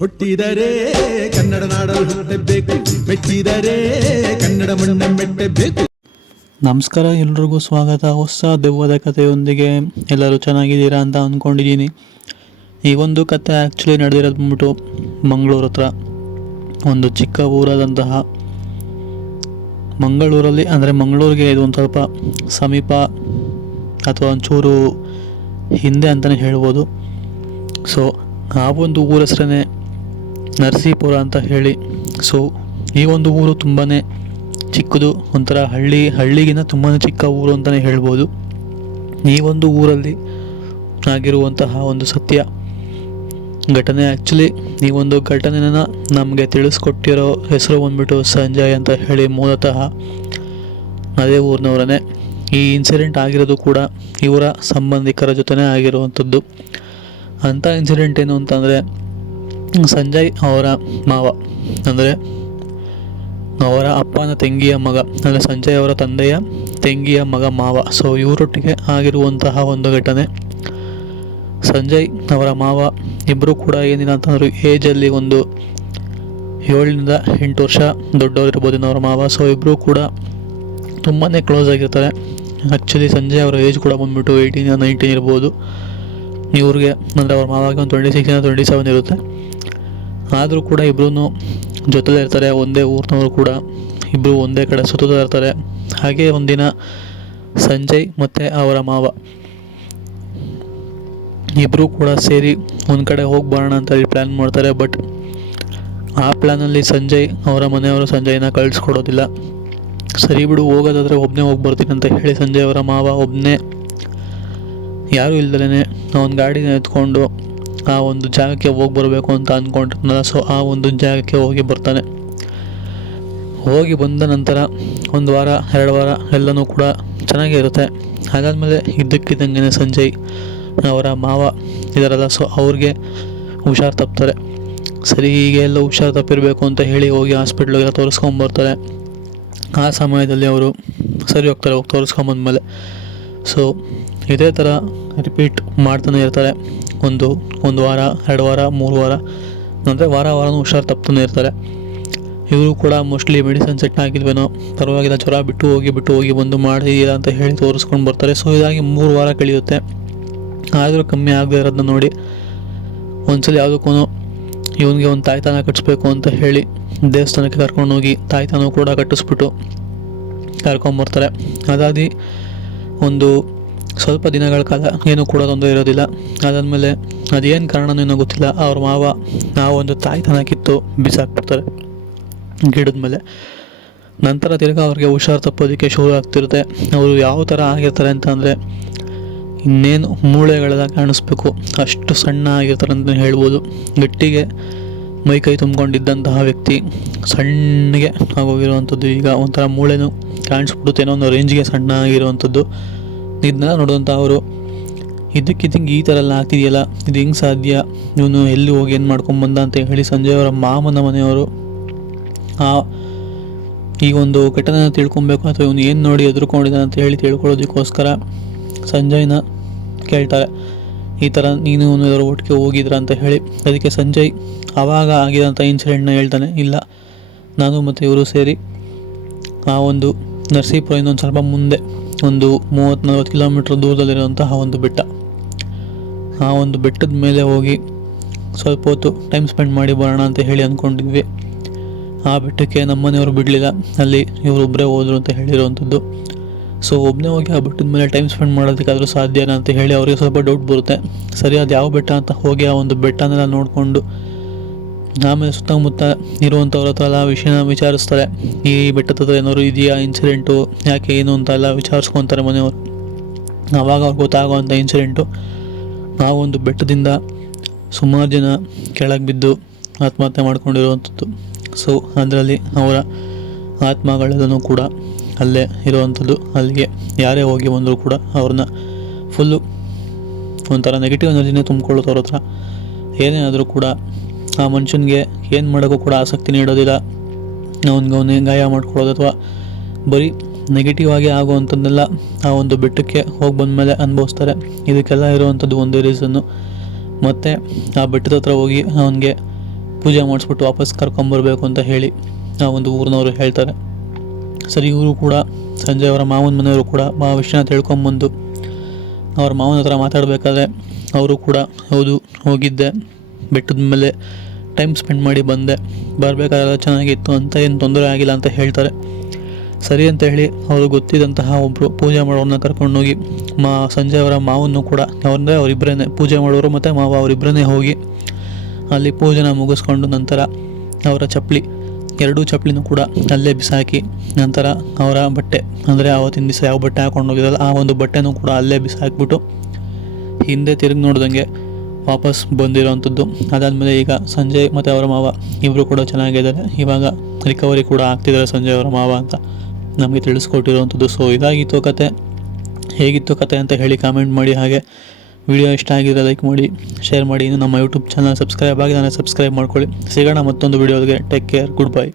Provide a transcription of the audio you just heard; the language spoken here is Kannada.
ಹುಟ್ಟಿದರೆ ಕನ್ನಡ ನಾಡಲು ಹುಟ್ಟಬೇಕು, ಮೆಟ್ಟಿದರೆ ಕನ್ನಡ ಮಣ್ಣ ಮೆಟ್ಟಬೇಕು. ನಮಸ್ಕಾರ, ಎಲ್ರಿಗೂ ಸ್ವಾಗತ. ಹೊಸ ದೆವ್ವದ ಕಥೆಯೊಂದಿಗೆ ಎಲ್ಲರೂ ಚೆನ್ನಾಗಿದ್ದೀರಾ ಅಂತ ಅಂದ್ಕೊಂಡಿದ್ದೀನಿ. ಈ ಒಂದು ಕಥೆ ಆ್ಯಕ್ಚುಲಿ ನಡೆದಿರೋದು ಬಂದ್ಬಿಟ್ಟು ಮಂಗಳೂರು ಹತ್ರ ಒಂದು ಚಿಕ್ಕ ಊರಾದಂತಹ ಮಂಗಳೂರಲ್ಲಿ, ಅಂದರೆ ಮಂಗಳೂರಿಗೆ ಇದು ಒಂದು ಸ್ವಲ್ಪ ಸಮೀಪ ಅಥವಾ ಒಂಚೂರು ಹಿಂದೆ ಅಂತಲೇ ಹೇಳ್ಬೋದು. ಸೊ ಆ ಒಂದು ಊರ ಹೆಸರೇ ನರಸೀಪುರ ಅಂತ ಹೇಳಿ. ಸೊ ಈ ಒಂದು ಊರು ತುಂಬಾ ಚಿಕ್ಕದು, ಒಂಥರ ಹಳ್ಳಿಗಿನ ತುಂಬಾ ಚಿಕ್ಕ ಊರು ಅಂತಲೇ ಹೇಳ್ಬೋದು. ಈ ಒಂದು ಊರಲ್ಲಿ ಆಗಿರುವಂತಹ ಒಂದು ಸತ್ಯ ಘಟನೆ, ಆ್ಯಕ್ಚುಲಿ ಈ ಒಂದು ಘಟನೆನ ನಮಗೆ ತಿಳಿಸ್ಕೊಟ್ಟಿರೋ ಹೆಸರು ಬಂದ್ಬಿಟ್ಟು ಸಂಜಯ್ ಅಂತ ಹೇಳಿ. ಮೂಲತಃ ಅದೇ ಊರಿನವರೇ. ಈ ಇನ್ಸಿಡೆಂಟ್ ಆಗಿರೋದು ಕೂಡ ಇವರ ಸಂಬಂಧಿಕರ ಜೊತೆನೇ ಆಗಿರುವಂಥದ್ದು. ಅಂಥ ಇನ್ಸಿಡೆಂಟ್ ಏನು ಅಂತಂದರೆ, ಸಂಜಯ್ ಅವರ ಮಾವ, ಅಂದರೆ ಅವರ ಅಪ್ಪನ ತಂಗಿಯ ಮಗ, ಅಂದರೆ ಸಂಜಯ್ ಅವರ ತಂದೆಯ ತಂಗಿಯ ಮಗ ಮಾವ. ಸೊ ಇವರೊಟ್ಟಿಗೆ ಆಗಿರುವಂತಹ ಒಂದು ಘಟನೆ. ಸಂಜಯ್ ಅವರ ಮಾವ ಇಬ್ಬರು ಕೂಡ ಏನಿಲ್ಲ ಅಂತಂದ್ರೆ ಏಜಲ್ಲಿ ಒಂದು 7ರಿಂದ 8 ವರ್ಷ ದೊಡ್ಡವರಿರ್ಬೋದು ಅವರ ಮಾವ. ಸೊ ಇಬ್ಬರು ಕೂಡ ತುಂಬಾ ಕ್ಲೋಸ್ ಆಗಿರ್ತಾರೆ. ಆ್ಯಕ್ಚುಲಿ ಸಂಜಯ್ ಅವರ ಏಜ್ ಕೂಡ ಬಂದ್ಬಿಟ್ಟು 18-19 ಇರ್ಬೋದು. ಇವ್ರಿಗೆ ಅಂದರೆ ಅವ್ರ ಮಾವಾಗಿ ಒಂದು 26-27 ಇರುತ್ತೆ. ಆದರೂ ಕೂಡ ಇಬ್ಬರೂ ಜೊತೆಲೇ ಇರ್ತಾರೆ, ಒಂದೇ ಊರಿನವರು ಕೂಡ. ಇಬ್ಬರು ಒಂದೇ ಕಡೆ ಸುತ್ತಾ ಇರ್ತಾರೆ. ಹಾಗೆ ಒಂದಿನ ಸಂಜಯ್ ಮತ್ತು ಅವರ ಮಾವ ಇಬ್ಬರು ಕೂಡ ಸೇರಿ ಒಂದು ಕಡೆ ಹೋಗಿ ಬರೋಣ ಅಂತ ಹೇಳಿ ಪ್ಲ್ಯಾನ್ ಮಾಡ್ತಾರೆ. ಬಟ್ ಆ ಪ್ಲ್ಯಾನಲ್ಲಿ ಸಂಜಯ್ ಅವರ ಮನೆಯವರು ಸಂಜಯ್ನ ಕಳಿಸ್ಕೊಡೋದಿಲ್ಲ. ಸರಿ ಬಿಡು, ಹೋಗೋದಾದರೆ ಒಬ್ಬನೇ ಹೋಗಿ ಬರ್ತೀನಿ ಅಂತ ಹೇಳಿ ಸಂಜಯ್ ಅವರ ಮಾವ ಒಬ್ಬನೇ ಯಾರೂ ಇಲ್ದಲೇ ಅವನ ಗಾಡಿನ ಎತ್ಕೊಂಡು ಆ ಒಂದು ಜಾಗಕ್ಕೆ ಹೋಗಿ ಬರಬೇಕು ಅಂತ ಅಂದ್ಕೊಂಡಿರ್ತಾನಲ್ಲ. ಸೊ ಆ ಒಂದು ಜಾಗಕ್ಕೆ ಹೋಗಿ ಬರ್ತಾನೆ. ಹೋಗಿ ಬಂದ ನಂತರ 1 ವಾರ 2 ವಾರ ಎಲ್ಲನೂ ಕೂಡ ಚೆನ್ನಾಗೇ ಇರುತ್ತೆ. ಅದಾದಮೇಲೆ ಇದ್ದಕ್ಕಿದ್ದಂಗೆ ಸಂಜಯ್ ಅವರ ಮಾವ ಇದಾರಲ್ಲ, ಸೊ ಅವ್ರಿಗೆ ಹುಷಾರು ತಪ್ತಾರೆ. ಸರಿ, ಹೀಗೆ ಎಲ್ಲ ಹುಷಾರು ತಪ್ಪಿರಬೇಕು ಅಂತ ಹೇಳಿ ಹೋಗಿ ಹಾಸ್ಪಿಟ್ಲಿಗೆ ತೋರಿಸ್ಕೊಂಬರ್ತಾರೆ. ಆ ಸಮಯದಲ್ಲಿ ಅವರು ಸರಿ ಹೋಗ್ತಾರೆ, ಹೋಗಿ ತೋರಿಸ್ಕೊಂಬಂದ್ಮೇಲೆ. ಸೊ ಇದೇ ಥರ ರಿಪೀಟ್ ಮಾಡ್ತಾನೆ ಇರ್ತಾರೆ. ಒಂದು ವಾರ 2 ವಾರ 3 ವಾರ, ಅಂದರೆ ವಾರನೂ ಹುಷಾರು ತಪ್ತಾನೆ ಇರ್ತಾರೆ. ಇವರು ಕೂಡ ಮೋಸ್ಟ್ಲಿ ಮೆಡಿಸಿನ್ ಸೆಟ್ ಆಗಿಲ್ವೇನೋ, ಪರವಾಗಿಲ್ಲ, ಜ್ವರ ಬಿಟ್ಟು ಹೋಗಿ ಬಂದು ಮಾಡಿದ್ದೀರಾ ಅಂತ ಹೇಳಿ ತೋರಿಸ್ಕೊಂಡು ಬರ್ತಾರೆ. ಸೊ ಇದಾಗಿ 3 ವಾರ ಕಳೆಯುತ್ತೆ. ಆದರೂ ಕಮ್ಮಿ ಆಗದೆ ಇರೋದನ್ನ ನೋಡಿ ಒಂದ್ಸಲ ಯಾವುದಕ್ಕೂ ಇವನಿಗೆ ಒಂದು ತಾಯ್ತಾನ ಕಟ್ಟಿಸ್ಬೇಕು ಅಂತ ಹೇಳಿ ದೇವಸ್ಥಾನಕ್ಕೆ ಕರ್ಕೊಂಡೋಗಿ ತಾಯ್ತಾನ ಕೂಡ ಕಟ್ಟಿಸ್ಬಿಟ್ಟು ಕರ್ಕೊಂಬರ್ತಾರೆ. ಅದಾಗಿ ಒಂದು ಸ್ವಲ್ಪ ದಿನಗಳ ಕಾಲ ಏನೂ ಕೂಡ ತೊಂದರೆ ಇರೋದಿಲ್ಲ. ಅದಾದಮೇಲೆ ಅದೇನು ಕಾರಣನೂ ಏನೋ ಗೊತ್ತಿಲ್ಲ, ಅವ್ರ ಮಾವ ಆ ಒಂದು ತಾಯ್ತನ ಕಿತ್ತು ಬಿಸಾಕ್ಬಿಡ್ತಾರೆ ಗಿಡದ ಮೇಲೆ. ನಂತರ ತಿರ್ಗಾ ಅವ್ರಿಗೆ ಹುಷಾರು ತಪ್ಪೋದಕ್ಕೆ ಶುರು ಆಗ್ತಿರುತ್ತೆ. ಅವರು ಯಾವ ಥರ ಆಗಿರ್ತಾರೆ ಅಂತ ಅಂದರೆ, ಇನ್ನೇನು ಮೂಳೆಗಳೆಲ್ಲ ಕಾಣಿಸ್ಬೇಕು, ಅಷ್ಟು ಸಣ್ಣ ಆಗಿರ್ತಾರೆ ಅಂತ ಹೇಳ್ಬೋದು. ಗಟ್ಟಿಗೆ ಮೈಕೈ ತುಂಬ್ಕೊಂಡಿದ್ದಂತಹ ವ್ಯಕ್ತಿ ಸಣ್ಣಗೆ ಆಗೋಗಿರುವಂಥದ್ದು. ಈಗ ಒಂಥರ ಮೂಳೆನೂ ಕಾಣಿಸ್ಬಿಡುತ್ತೇನೋ ಒಂದು ರೇಂಜ್ಗೆ ಸಣ್ಣ ಆಗಿರುವಂಥದ್ದು. ಇದನ್ನೆಲ್ಲ ನೋಡಿದಂಥ ಅವರು ಇದಕ್ಕಿದ್ದಂಗೆ ಈ ಥರ ಎಲ್ಲ ಆಗ್ತಿದೆಯಲ್ಲ, ಇದು ಹೆಂಗೆ ಸಾಧ್ಯ, ಇವನು ಎಲ್ಲಿ ಹೋಗಿ ಏನು ಮಾಡ್ಕೊಂಬಂದ ಅಂತ ಹೇಳಿ ಸಂಜಯ್ ಅವರ ಮಾಮನ ಮನೆಯವರು ಈ ಒಂದು ಘಟನೆನ ತಿಳ್ಕೊಬೇಕು ಅಥವಾ ಇವನು ಏನು ನೋಡಿ ಎದುರ್ಕೊಂಡಿದ್ದಾನೆ ಅಂತ ಹೇಳಿ ತಿಳ್ಕೊಳ್ಳೋದಕ್ಕೋಸ್ಕರ ಸಂಜಯ್ನ ಕೇಳ್ತಾರೆ, ಈ ಥರ ನೀನು ಇದರ ಒಟ್ಟಿಗೆ ಹೋಗಿದ್ರ ಅಂತ ಹೇಳಿ. ಅದಕ್ಕೆ ಸಂಜಯ್ ಆವಾಗ ಆಗಿರೋಂಥ ಇನ್ಸಿಡೆಂಟ್ನ ಹೇಳ್ತಾನೆ, ಇಲ್ಲ, ನಾನು ಮತ್ತು ಇವರು ಸೇರಿ ಆ ಒಂದು ನರಸೀಪುರ ಇನ್ನೊಂದು ಸ್ವಲ್ಪ ಮುಂದೆ ಒಂದು 30-40 ಕಿಲೋಮೀಟ್ರ್ ದೂರದಲ್ಲಿರುವಂತಹ ಒಂದು ಬೆಟ್ಟ, ಆ ಒಂದು ಬೆಟ್ಟದ ಮೇಲೆ ಹೋಗಿ ಸ್ವಲ್ಪ ಹೊತ್ತು ಟೈಮ್ ಸ್ಪೆಂಡ್ ಮಾಡಿ ಬರೋಣ ಅಂತ ಹೇಳಿ ಅಂದ್ಕೊಂಡಿದ್ವಿ. ಆ ಬೆಟ್ಟಕ್ಕೆ ನಮ್ಮನೆಯವರು ಬಿಡಲಿಲ್ಲ, ಅಲ್ಲಿ ಇವರೊಬ್ಬರೇ ಹೋದರು ಅಂತ ಹೇಳಿರುವಂಥದ್ದು. ಸೊ ಒಬ್ಬನೇ ಹೋಗಿ ಆ ಬೆಟ್ಟದ ಮೇಲೆ ಟೈಮ್ ಸ್ಪೆಂಡ್ ಮಾಡೋದಕ್ಕಾದರೂ ಸಾಧ್ಯನಾ ಅಂತ ಹೇಳಿ ಅವರಿಗೆ ಸ್ವಲ್ಪ ಡೌಟ್ ಬರುತ್ತೆ. ಸರಿ, ಅದು ಯಾವ ಬೆಟ್ಟ ಅಂತ ಹೋಗಿ ಆ ಒಂದು ಬೆಟ್ಟನೆಲ್ಲ ನೋಡಿಕೊಂಡು ಆಮೇಲೆ ಸುತ್ತಮುತ್ತ ಇರುವಂಥವ್ರ ಹತ್ರ ಎಲ್ಲ ವಿಷಯನ ವಿಚಾರಿಸ್ತಾರೆ. ಈ ಬೆಟ್ಟದ ಹತ್ರ ಏನಾದ್ರು ಇದೆಯಾ ಇನ್ಸಿಡೆಂಟು, ಯಾಕೆ ಏನು ಅಂತ ಎಲ್ಲ ವಿಚಾರಿಸ್ಕೊತಾರೆ ಮನೆಯವರು. ಆವಾಗ ಅವ್ರಿಗೆ ಗೊತ್ತಾಗುವಂಥ ಇನ್ಸಿಡೆಂಟು, ಆ ಒಂದು ಬೆಟ್ಟದಿಂದ ಸುಮಾರು ಜನ ಕೆಳಗೆ ಬಿದ್ದು ಆತ್ಮಹತ್ಯೆ ಮಾಡ್ಕೊಂಡಿರುವಂಥದ್ದು. ಸೊ ಅದರಲ್ಲಿ ಅವರ ಆತ್ಮಗಳೆಲ್ಲನೂ ಕೂಡ ಅಲ್ಲೇ ಇರುವಂಥದ್ದು. ಅಲ್ಲಿಗೆ ಯಾರೇ ಹೋಗಿ ಬಂದರೂ ಕೂಡ ಅವ್ರನ್ನ ಫುಲ್ಲು ಒಂಥರ ನೆಗೆಟಿವ್ ಎನರ್ಜಿನೇ ತುಂಬಿಕೊಳ್ಳೋದು. ಅವ್ರ ಹತ್ರ ಏನೇ ಆದರೂ ಕೂಡ ಆ ಮನುಷ್ಯನಿಗೆ ಏನು ಮಾಡೋಕ್ಕೂ ಕೂಡ ಆಸಕ್ತಿ ನೀಡೋದಿಲ್ಲ. ಅವನಿಗೆ ಗಾಯ ಮಾಡ್ಕೊಳ್ಳೋದು ಅಥವಾ ಬರೀ ನೆಗೆಟಿವ್ ಆಗಿ ಆಗುವಂಥದ್ದನ್ನೆಲ್ಲ ಆ ಒಂದು ಬೆಟ್ಟಕ್ಕೆ ಹೋಗಿ ಬಂದಮೇಲೆ ಅನುಭವಿಸ್ತಾರೆ. ಇದಕ್ಕೆಲ್ಲ ಇರುವಂಥದ್ದು ಒಂದೇ ರೀಸನ್ನು. ಮತ್ತು ಆ ಬೆಟ್ಟದ ಹತ್ರ ಹೋಗಿ ಅವನಿಗೆ ಪೂಜೆ ಮಾಡಿಸ್ಬಿಟ್ಟು ವಾಪಸ್ ಕರ್ಕೊಂಬರ್ಬೇಕು ಅಂತ ಹೇಳಿ ಆ ಒಂದು ಊರಿನವರು ಹೇಳ್ತಾರೆ. ಸರಿ, ಇವರು ಕೂಡ ಸಂಜಯ್ ಅವರ ಮಾವನ ಮನೆಯವರು ಕೂಡ ಆ ವಿಷಯನ ತಿಳ್ಕೊಂಬಂದು ಅವ್ರ ಮಾವನ ಹತ್ರ ಮಾತಾಡಬೇಕಾದ್ರೆ ಅವರು ಕೂಡ ಹೌದು ಹೋಗಿದ್ದೆ, ಬೆಟ್ಟದ ಮೇಲೆ ಟೈಮ್ ಸ್ಪೆಂಡ್ ಮಾಡಿ ಬಂದೆ, ಬರಬೇಕಾದ್ರೆ ಚೆನ್ನಾಗಿತ್ತು ಅಂತ, ಏನು ತೊಂದರೆ ಆಗಿಲ್ಲ ಅಂತ ಹೇಳ್ತಾರೆ. ಸರಿ ಅಂತ ಹೇಳಿ ಅವರು ಗೊತ್ತಿದ್ದಂತಹ ಒಬ್ಬರು ಪೂಜೆ ಮಾಡೋರನ್ನ ಕರ್ಕೊಂಡೋಗಿ ಸಂಜಯ್ ಅವರ ಮಾವನ್ನು ಕೂಡ ಅವರಂದರೆ ಅವರಿಬ್ಬರೇ ಪೂಜೆ ಮಾಡೋರು ಮತ್ತು ಮಾವ ಅವರಿಬ್ಬರೇ ಹೋಗಿ ಅಲ್ಲಿ ಪೂಜೆನ ಮುಗಿಸ್ಕೊಂಡು ನಂತರ ಅವರ ಚಪ್ಪಲಿ, ಎರಡೂ ಚಪ್ಪಲಿನೂ ಕೂಡ ಅಲ್ಲೇ ಬಿಸಾಕಿ ನಂತರ ಅವರ ಬಟ್ಟೆ ಅಂದರೆ ಆವತ್ತಿನ ದಿವಸ ಯಾವ ಬಟ್ಟೆ ಹಾಕೊಂಡು ಹೋಗಿರಲ್ಲ ಆ ಒಂದು ಬಟ್ಟೆನೂ ಕೂಡ ಅಲ್ಲೇ ಬಿಸಾಕ್ಬಿಟ್ಟು ಹಿಂದೆ ತಿರುಗಿ ನೋಡ್ದಂಗೆ ವಾಪಸ್ ಬಂದಿರೋವಂಥದ್ದು. ಅದಾದಮೇಲೆ ಈಗ ಸಂಜಯ್ ಮತ್ತು ಅವರ ಮಾವ ಇಬ್ಬರು ಕೂಡ ಚೆನ್ನಾಗಿದ್ದಾರೆ, ಇವಾಗ ರಿಕವರಿ ಕೂಡ ಆಗ್ತಿದ್ದಾರೆ ಸಂಜಯ್ ಅವರ ಮಾವ ಅಂತ ನಮಗೆ ತಿಳಿಸ್ಕೊಟ್ಟಿರುವಂಥದ್ದು. ಸೊ ಇದಾಗಿತ್ತು ಕತೆ. ಹೇಗಿತ್ತು ಕತೆ ಅಂತ ಹೇಳಿ ಕಾಮೆಂಟ್ ಮಾಡಿ. ಹಾಗೆ ವಿಡಿಯೋ ಇಷ್ಟ ಆಗಿದ್ರೆ ಲೈಕ್ ಮಾಡಿ, ಶೇರ್ ಮಾಡಿ. ಇನ್ನು ನಮ್ಮ ಯೂಟ್ಯೂಬ್ ಚಾನಲ್ ಸಬ್ಸ್ಕ್ರೈಬ್ ಆಗಿ ನಾನು ಸಬ್ಸ್ಕ್ರೈಬ್ ಮಾಡ್ಕೊಳ್ಳಿ. ಸಿಗೋಣ ಮತ್ತೊಂದು ವಿಡಿಯೋಗೆ. Take care, good bye.